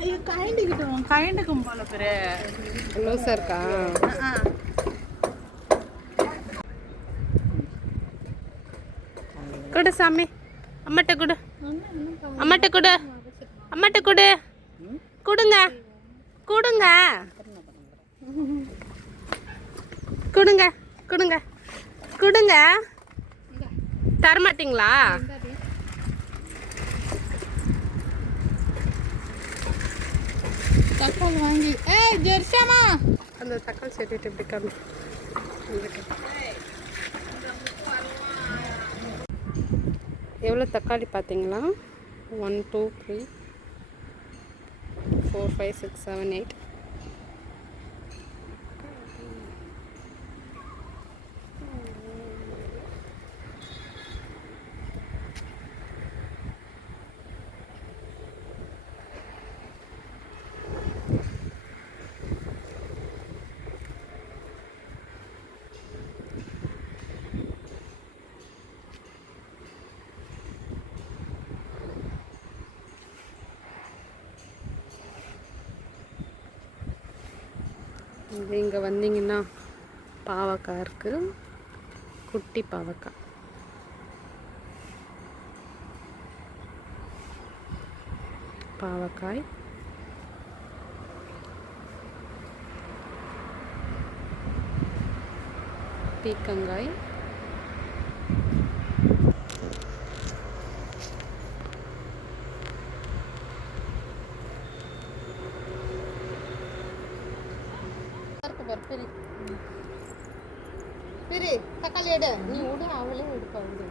ஐயோ கயண்டுக்கும் போல பேரு லூஸா இருக்கா? கொடு சாமி, அம்மாட்ட கொடு, அம்மாட்ட கொடு, அம்மாட்ட கொடு, கொடுங்க கொடுங்க கொடுங்க கொடுங்க கொடுங்க. தரமாட்டிங்களா? தக்காளி வாங்கி ஜெர்சியாமா அந்த தக்காளி செடிட்டு இப்படி கம்மி. எவ்வளோ தக்காளி பார்த்தீங்களா? 1 2 3 4 5 6 7 8. இங்கே வந்தீங்கன்னா பாவக்காய் இருக்குது, குட்டி பாவக்காய். பாவக்காய், பீக்கங்காய், தக்காளி எடு, நீ விட அவளே எடுப்பா. வந்து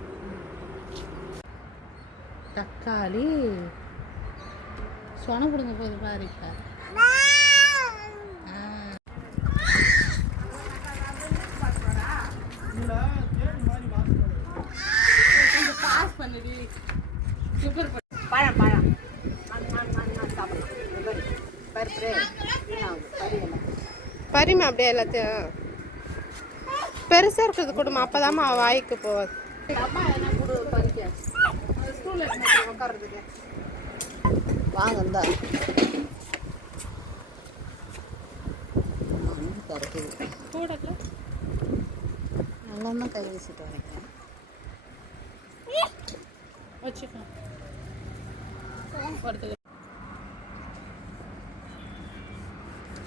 தக்காளி சொன கொடுங்க போது பாருக்கா. பழம் பழம் பரிமா அப்படியே எல்லாத்தையும் பெருசாக இருக்கிறது கொடுமா, அப்போதாம்மா வாய்க்கு போவாது. வாங்க இந்தா நல்லா கை வீசிட்டு வரேன். வச்சுக்கோ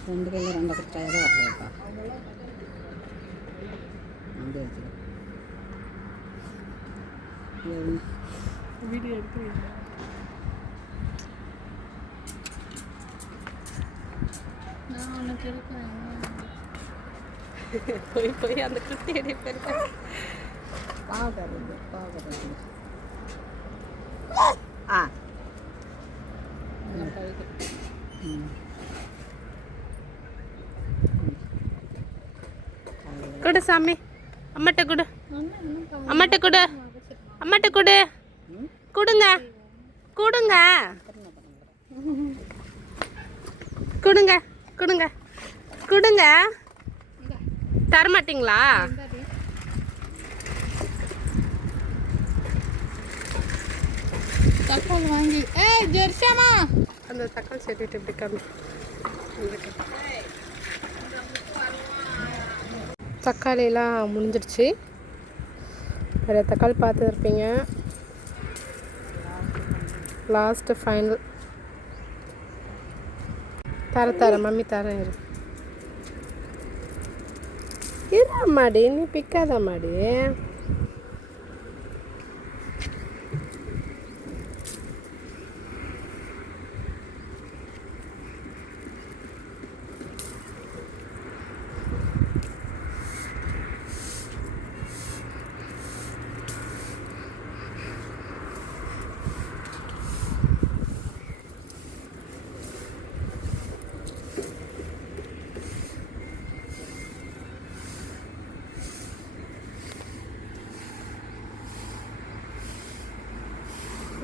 ரெண்டு கையில் ரெண்டு கட்டாயிரம் வரலப்பா. வீடியோ எடுத்து நான் உனக்கு இருக்கிறேன். போய் போய் அந்த குட்டி எடி போயிருக்கேன். பாவக்காய் பாவக்காய் கொடு சாமி, அம்மாட்ட கொடு, அம்மாட்ட கொடு, அம்மாட்ட கொடு, கொடுங்க கொடுங்க கொடுங்க கொடுங்க கொடுங்க. தரமாட்டிங்களா? தக்காளி வாங்கி ஜெர்சியாமா அந்த தக்காளி செடிட்டு இப்படி கம்மி. தக்காளிலாம் முடிஞ்சிடுச்சு. நிறைய தக்காளி பார்த்துருப்பீங்க. லாஸ்ட்டு ஃபைனல் தர மம்மி தரேன். இரு மாடி, நீ பிக்காத மாடி.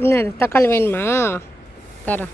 என்ன தக்காளி வேணுமா? தரேன்.